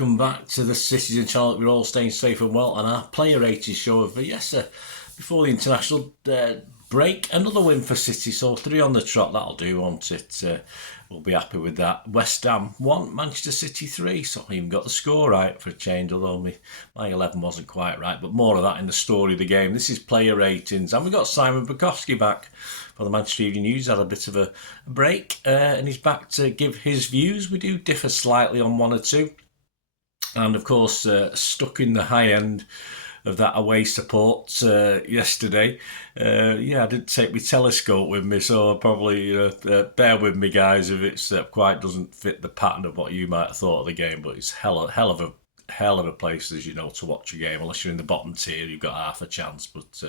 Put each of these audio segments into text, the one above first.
welcome back to the Citizen channel. We're all staying safe and well, and our player rating show of before the international break. Another win for City, so 3 on the trot. That'll do, won't it? We'll be happy with that. West Ham 1, Manchester City 3. So I even got the score right for a change, although my 11 wasn't quite right. But more of that in the story of the game. This is player ratings, and we've got Simon Bajkowski back for the Manchester Evening News. Had a bit of a break, and he's back to give his views. We do differ slightly on one or two, and of course stuck in the high end of that away support yesterday. I did take my telescope with me, so I'll probably bear with me, guys, if it's quite doesn't fit the pattern of what you might have thought of the game. But it's hell of a place, as you know, to watch a game. Unless you're in the bottom tier, you've got half a chance. But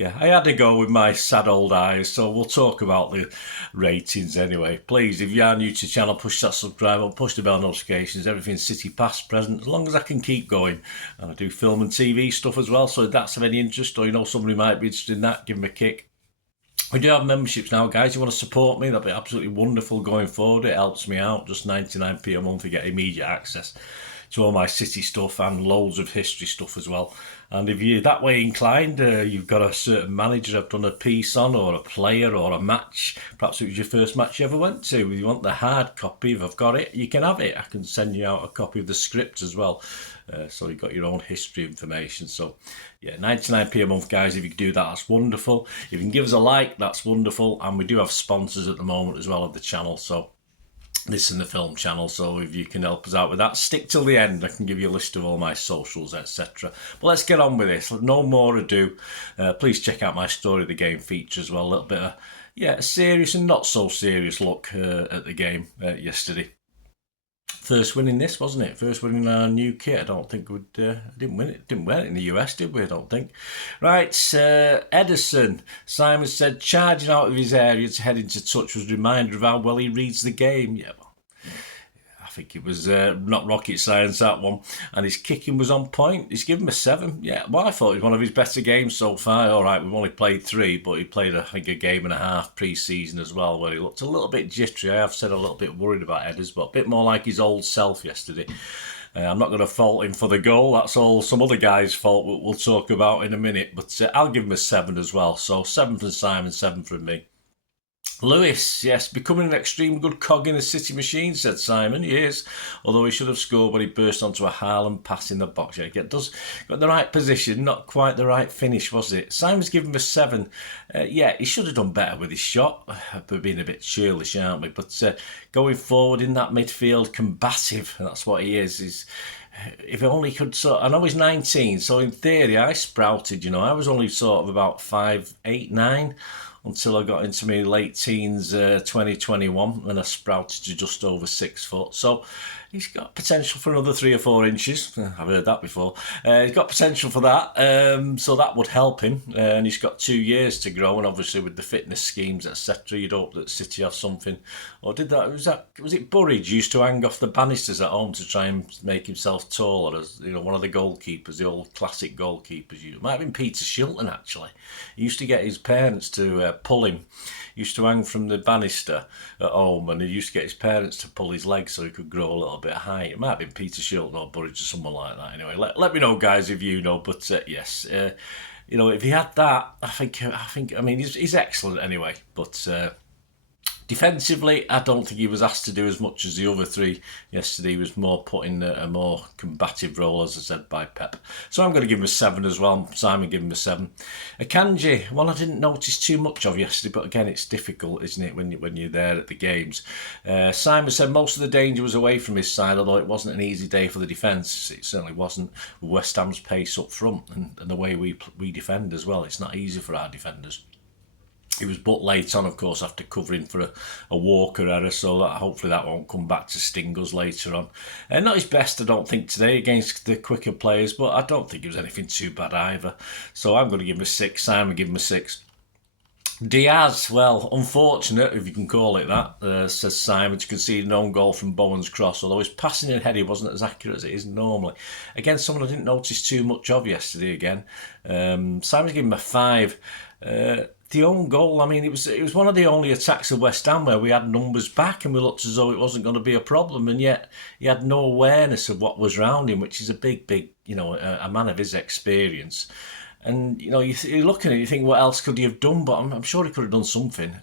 I had to go with my sad old eyes, so we'll talk about the ratings anyway. Please, if you are new to the channel, push that subscribe button, push the bell notifications, everything City past, present, as long as I can keep going. And I do film and TV stuff as well, so if that's of any interest, or you know somebody might be interested in that, give me a kick. We do have memberships now, guys. You want to support me, that'd be absolutely wonderful going forward. It helps me out. Just 99p a month, you get immediate access to all my City stuff and loads of history stuff as well. And if you're that way inclined, you've got a certain manager I've done a piece on, or a player, or a match, perhaps it was your first match you ever went to, if you want the hard copy, if I've got it, you can have it. I can send you out a copy of the script as well, so you've got your own history information. So 99p a month, guys. If you can do that, that's wonderful. If you can give us a like, that's wonderful. And we do have sponsors at the moment as well of the channel, so this and the film channel, so if you can help us out with that, stick till the end. I can give you a list of all my socials, etc. But let's get on with this. No more ado. Please check out my story of the game feature as well. A little bit of a serious and not so serious look at the game yesterday. First win in this, wasn't it? First win in our new kit. I don't think we'd didn't win it in the US, did we? I don't think. Right, Edison. Simon said charging out of his area to head into touch was a reminder of how well he reads the game. Yeah, well, I think it was not rocket science, that one. And his kicking was on point. He's given him a 7. Yeah, well, I thought it was one of his better games so far. All right, we've only played 3, but he played, I think, a game and a half pre-season as well, where he looked a little bit jittery. I have said a little bit worried about Edders, but a bit more like his old self yesterday. I'm not going to fault him for the goal. That's all some other guy's fault we'll talk about in a minute. But I'll give him a 7 as well. So 7 from Simon, 7 from me. Lewis, yes, becoming an extreme good cog in the City machine, said Simon. He is, although he should have scored when he burst onto a Haaland pass in the box. Yeah, got the right position, not quite the right finish, was it? Simon's given him a 7. He should have done better with his shot. We're being a bit churlish, aren't we? But going forward in that midfield, combative, that's what he is. If only could I know he's 19, so in theory I sprouted, I was only sort of about 5, 8, 9 until I got into my late teens, 2021, when I sprouted to just over 6 foot. So he's got potential for another 3 or 4 inches. I've heard that before. He's got potential for that, so that would help him. And he's got 2 years to grow, and obviously with the fitness schemes, etc., you'd hope that City have something. Or was it Burridge used to hang off the banisters at home to try and make himself taller, as one of the goalkeepers, the old classic goalkeepers. It might have been Peter Shilton, actually. He used to get his parents to pull him. He used to hang from the banister at home, and he used to get his parents to pull his legs so he could grow a little bit high. It might have been Peter Shilton or Burridge or someone like that. Anyway, let me know, guys, if you know. But yes, if he had that, I think. I mean, he's excellent anyway. But defensively, I don't think he was asked to do as much as the other 3 yesterday. He was more put in a more combative role, as I said, by Pep. So I'm going to give him a 7 as well. Simon gave him a 7. Akanji, well, I didn't notice too much of yesterday, but again, it's difficult, isn't it, when you're there at the games. Simon said most of the danger was away from his side, although it wasn't an easy day for the defence. It certainly wasn't, with West Ham's pace up front and the way we defend as well. It's not easy for our defenders. He was but late on, of course, after covering for a Walker error, so hopefully that won't come back to sting us later on. Not his best, I don't think, today against the quicker players, but I don't think it was anything too bad either. So I'm going to give him a 6. Simon give him a 6. Diaz, well, unfortunate, if you can call it that, says Simon, to concede an own goal from Bowen's cross, although his passing and heading wasn't as accurate as it is normally. Again, someone I didn't notice too much of yesterday again. Simon's giving him a 5. The own goal, I mean, it was one of the only attacks of West Ham where we had numbers back and we looked as though it wasn't going to be a problem, and yet he had no awareness of what was around him, which is a big, a man of his experience. And you look at it, you think, what else could he have done? But I'm sure he could have done something.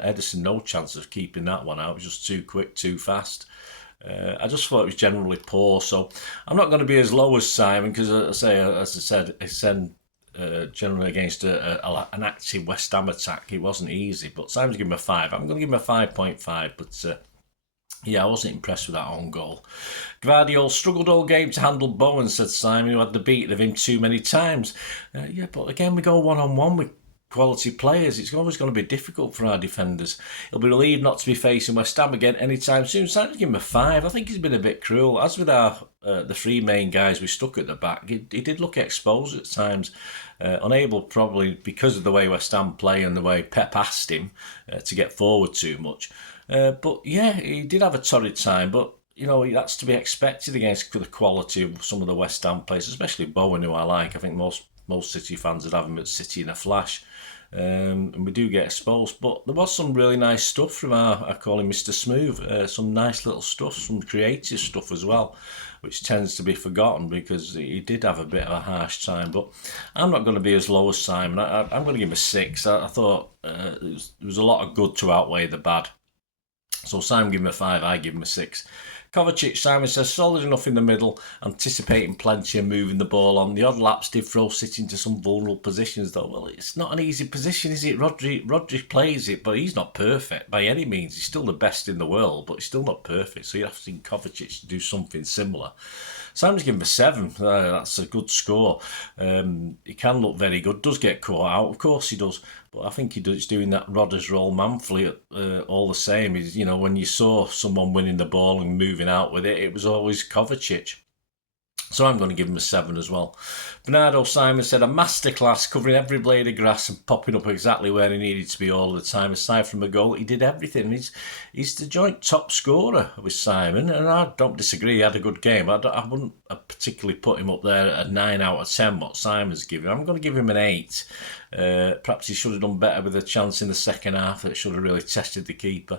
Edison, no chance of keeping that one out. It was just too quick, too fast. I just thought it was generally poor. So I'm not going to be as low as Simon because, as I said, generally against an active West Ham attack, it wasn't easy. But Simon's giving him a 5. I'm going to give him a 5.5, but yeah, I wasn't impressed with that own goal. Gvardiol struggled all game to handle Bowen, said Simon, who had the beating of him too many times. Yeah, but again, we go one-on-one with quality players. It's always going to be difficult for our defenders. He'll be relieved not to be facing West Ham again anytime soon. Simon's give him a 5. I think he's been a bit cruel. As with our the three main guys we stuck at the back, he did look exposed at times. Unable, probably because of the way West Ham play and the way Pep asked him to get forward too much. But yeah, he did have a torrid time, but that's to be expected against the quality of some of the West Ham players, especially Bowen, who I like. I think most City fans would have him at City in a flash. And we do get exposed, but there was some really nice stuff from I call him Mr. Smooth, some nice little stuff, some creative stuff as well, which tends to be forgotten because he did have a bit of a harsh time. But I'm not going to be as low as Simon. I'm going to give him a 6. I thought there was a lot of good to outweigh the bad. So Simon gave him a 5, I give him a 6. Kovacic, Simon says, solid enough in the middle, anticipating plenty and moving the ball on. The odd laps did throw City into some vulnerable positions, though. Well, it's not an easy position, is it? Rodri plays it, but he's not perfect by any means. He's still the best in the world, but he's still not perfect. So you have to think Kovacic to do something similar. Simon's given him a 7. That's a good score. He can look very good. Does get caught out, of course he does. But I think he's doing that Rodgers role manfully all the same. When you saw someone winning the ball and moving out with it, it was always Kovacic. So I'm going to give him a 7 as well. Bernardo Simon said, a masterclass covering every blade of grass and popping up exactly where he needed to be all the time. Aside from a goal, he did everything. He's the joint top scorer with Simon, and I don't disagree. He had a good game. I wouldn't particularly put him up there at a 9 out of 10, what Simon's giving. I'm going to give him an 8. Perhaps he should have done better with a chance in the second half. It should have really tested the keeper.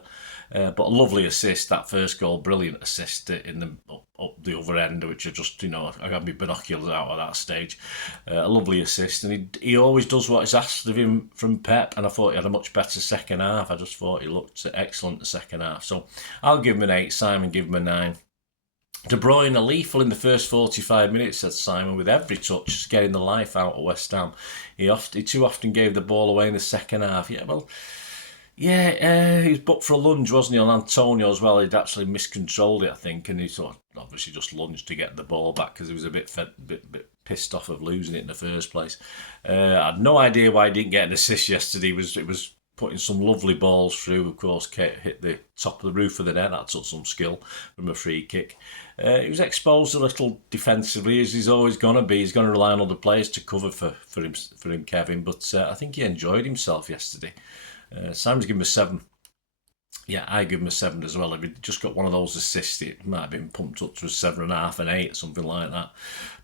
But a lovely assist, that first goal, brilliant assist in up the other end, which I just, I got my binoculars out at that stage. A lovely assist, and he always does what is asked of him from Pep, and I thought he had a much better second half. I just thought he looked excellent the second half. So I'll give him an 8, Simon give him a 9. De Bruyne, lethal in the first 45 minutes, said Simon, with every touch, getting the life out of West Ham. He too often gave the ball away in the second half. Yeah, well, he was booked for a lunge, wasn't he, on Antonio as well. He'd actually miscontrolled it, I think, and he sort of obviously just lunged to get the ball back because he was a bit pissed off of losing it in the first place. I had no idea why he didn't get an assist yesterday. It was putting some lovely balls through. Of course, Kate hit the top of the roof of the net. That took some skill from a free kick. He was exposed a little defensively, as he's always going to be. He's going to rely on other players to cover for him, Kevin. But I think he enjoyed himself yesterday. Simon's given him a 7. Yeah, I give him a 7 as well. If he'd just got one of those assists, it might have been pumped up to a 7.5, an 8, something like that.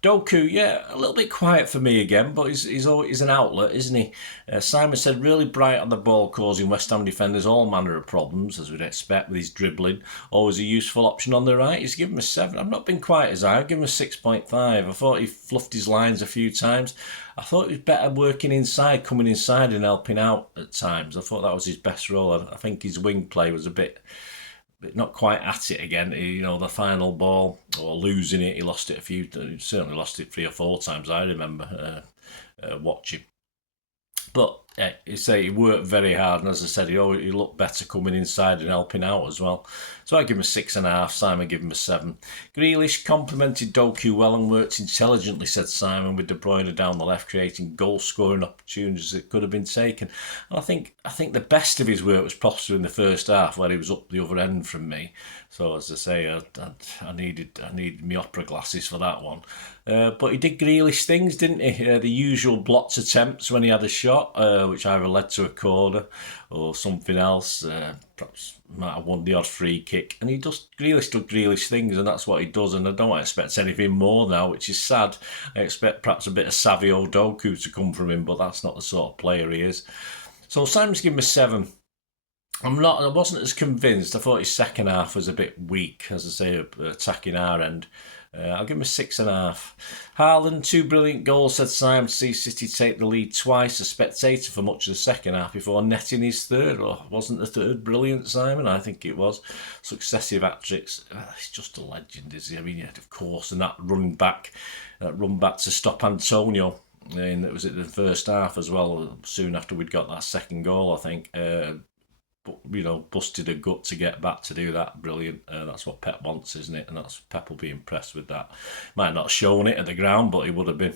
Doku, yeah, a little bit quiet for me again, but he's an outlet, isn't he? Simon said, really bright on the ball, causing West Ham defenders all manner of problems, as we'd expect with his dribbling. Always a useful option on the right. He's given him a 7. I've not been quite as high. I've given him a 6.5. I thought he fluffed his lines a few times. I thought he was better working inside, coming inside and helping out at times. I thought that was his best role. I think his wing play was a bit not quite at it again. The final ball, or losing it, he lost it he certainly lost it 3 or 4 times, I remember watching. But he worked very hard, and as I said, he looked better coming inside and helping out as well. So I give him a 6.5. Simon give him a 7. Grealish complimented Doku well and worked intelligently, said Simon, with De Bruyne down the left, creating goal-scoring opportunities that could have been taken. And I think the best of his work was possibly in the first half, where he was up the other end from me. So as I say, I needed my opera glasses for that one. But he did Grealish things, didn't he? The usual blocked attempts when he had a shot, which either led to a corner or something else. Perhaps might have won the odd free kick. And he does Grealish things, and that's what he does. And I don't expect anything more now, which is sad. I expect perhaps a bit of Savio Doku to come from him, but that's not the sort of player he is. So Simon's given me 7. I wasn't as convinced. I thought his second half was a bit weak, as I say, attacking our end. I'll give him a 6.5. Haaland, 2 brilliant goals, said Simon, to see City take the lead twice. A spectator for much of the second half before netting his third. Or wasn't the third brilliant, Simon? I think it was. Successive hat-tricks. He's just a legend, is he? I mean, of course, and that run back to stop Antonio. And it was at the first half as well, soon after we'd got that second goal, I think. Busted a gut to get back to do that. Brilliant. That's what Pep wants, isn't it? And that's Pep will be impressed with that. Might not have shown it at the ground, but he would have been.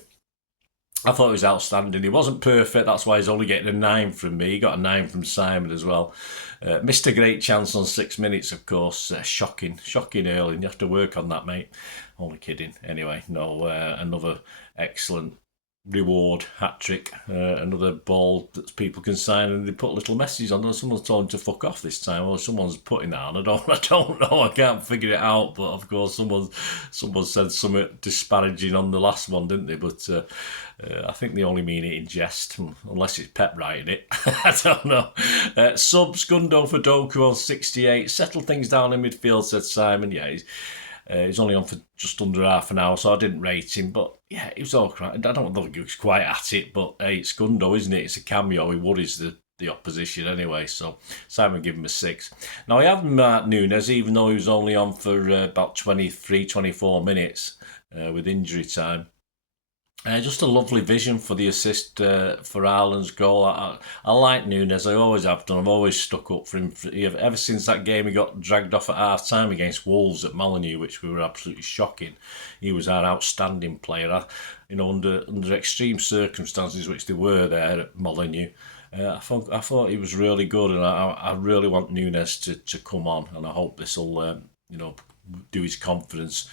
I thought he was outstanding. He wasn't perfect. That's why he's only getting a 9 from me. He got a 9 from Simon as well. Missed a great chance on 6 minutes, of course. Shocking early. You have to work on that, mate. Only kidding. Anyway, no, another excellent reward hat-trick, another ball that people can sign, and they put little messages on. Someone's told him to fuck off this time, or someone's putting that on. I don't know, I can't figure it out, but of course someone said something disparaging on the last one, didn't they? But I think they only mean it in jest, unless it's Pep writing it. I don't know. Subs, Gundo for Doku on 68. Settle things down in midfield, said Simon. Yeah, he's only on for just under half an hour, so I didn't rate him. But yeah, it was all right. I don't think he was quite at it, but hey, it's Gundo, isn't it? It's a cameo. He worries the opposition anyway. So Simon gave him a 6. Now, I have Marc Nunes, even though he was only on for about 23, 24 minutes with injury time. Just a lovely vision for the assist for Haaland's goal. I like Nunes. I always have done. I've always stuck up for him. Ever since that game he got dragged off at half-time against Wolves at Molineux, which we were absolutely shocking. He was our outstanding player. Under extreme circumstances, which they were there at Molineux, I thought he was really good, and I really want Nunes to come on, and I hope this will do his confidence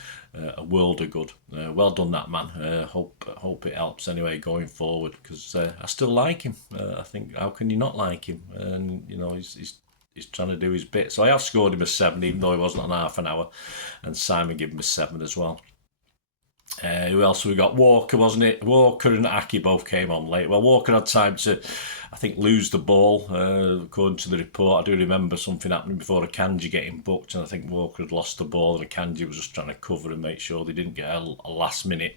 a world of good. Well done, that man. Hope it helps anyway going forward, because I still like him. I think, how can you not like him? And he's trying to do his bit. So I have scored him a 7, even though he wasn't on half an hour, and Simon gave him a 7 as well. Who else we got? Walker, wasn't it? Walker and Aki both came on late. Well, Walker had time to, I think, lose the ball, according to the report. I do remember something happening before Akanji getting booked, and I think Walker had lost the ball, and Akanji was just trying to cover and make sure they didn't get a last-minute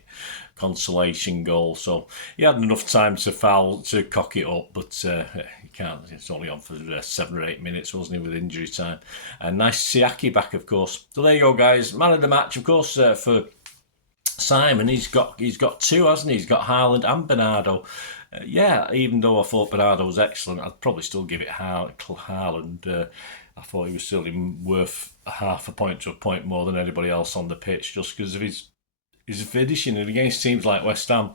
consolation goal. So he had enough time to cock it up, but he can't. It's only on for 7 or 8 minutes, wasn't he, with injury time. And nice to see Aki back, of course. So there you go, guys. Man of the match, of course, for Simon. He's got 2, hasn't he? He's got Haaland and Bernardo. Even though I thought Bernardo was excellent, I'd probably still give it Haaland. I thought he was certainly worth half a point to a point more than anybody else on the pitch, just because of his finishing. And against teams like West Ham,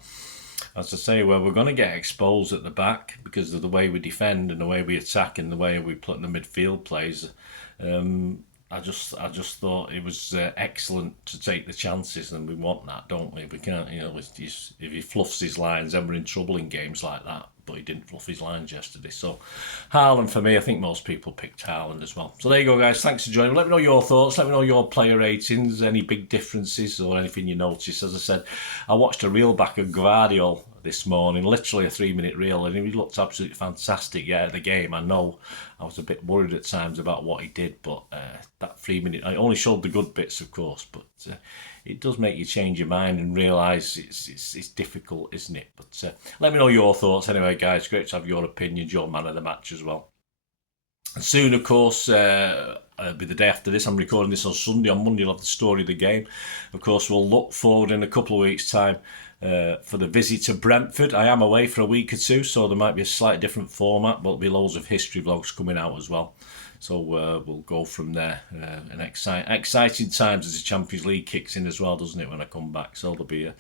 as I say, where we're going to get exposed at the back because of the way we defend and the way we attack and the way we put in the midfield plays. I just thought it was excellent to take the chances, and we want that, don't we? We can't, if he fluffs his lines, then we're in trouble in games like that. But he didn't fluff his lines yesterday. So Haaland for me. I think most people picked Haaland as well. So there you go, guys. Thanks for joining. Let me know your thoughts. Let me know your player ratings, any big differences or anything you noticed. As I said, I watched a reel back of Gvardiol this morning, literally a 3-minute reel, and he looked absolutely fantastic. At the game, I know I was a bit worried at times about what he did, but that 3-minute, I only showed the good bits, of course, but it does make you change your mind and realise it's difficult, isn't it? But let me know your thoughts anyway, guys. Great to have your opinions, your man of the match as well. And soon, of course, it'll be the day after this. I'm recording this on Sunday. On Monday, you'll have the story of the game. Of course, we'll look forward in a couple of weeks' time for the visit to Brentford. I am away for a week or two, so there might be a slightly different format, but there'll be loads of history vlogs coming out as well. So we'll go from there. And exciting times as the Champions League kicks in as well, doesn't it, when I come back? So there'll be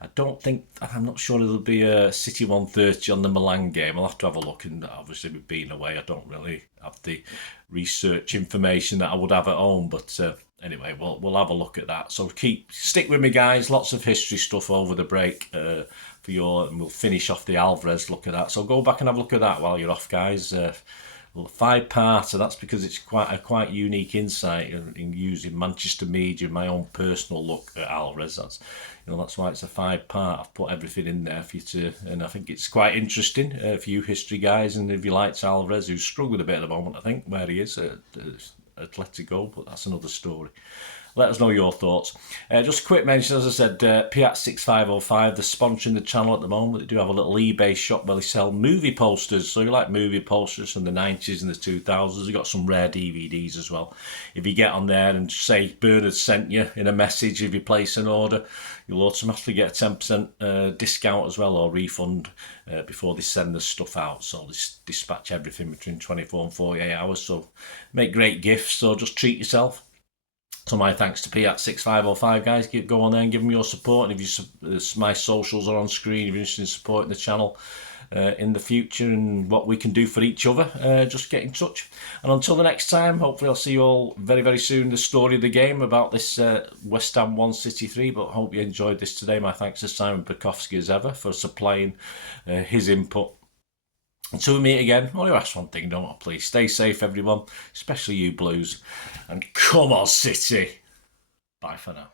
I'm not sure there'll be a City 1:30 on the Milan game. I'll have to have a look, and obviously with being away, I don't really have the research information that I would have at home. But anyway, we'll have a look at that. So stick with me, guys. Lots of history stuff over the break for you, and we'll finish off the Alvarez look at that. So go back and have a look at that while you're off, guys. Well, 5-parter, that's because it's quite unique insight in using Manchester media, my own personal look at Alvarez. That's why it's a 5-part. I've put everything in there for you to, and I think it's quite interesting for you history guys, and if you liked Alvarez, who's struggling a bit at the moment, I think, where he is at Atletico, but that's another story. Let us know your thoughts. Just a quick mention, as I said, P6505, they're sponsoring the channel at the moment. They do have a little eBay shop where they sell movie posters. So you like movie posters from the 90s and the 2000s. They've got some rare DVDs as well. If you get on there and say Bernard sent you in a message, if you place an order, you'll automatically get a 10% discount as well, or refund before they send the stuff out. So they dispatch everything between 24 and 48 hours. So make great gifts. So just treat yourself. So my thanks to P6505, guys. Go on there and give them your support. And if my socials are on screen, if you're interested in supporting the channel in the future and what we can do for each other, just get in touch. And until the next time, hopefully I'll see you all very, very soon. The story of the game about this West Ham 1 City 3. But I hope you enjoyed this today. My thanks to Simon Bajkowski as ever for supplying his input. Until we meet again, I only ask one thing, don't I? Please stay safe, everyone, especially you Blues. And come on, City. Bye for now.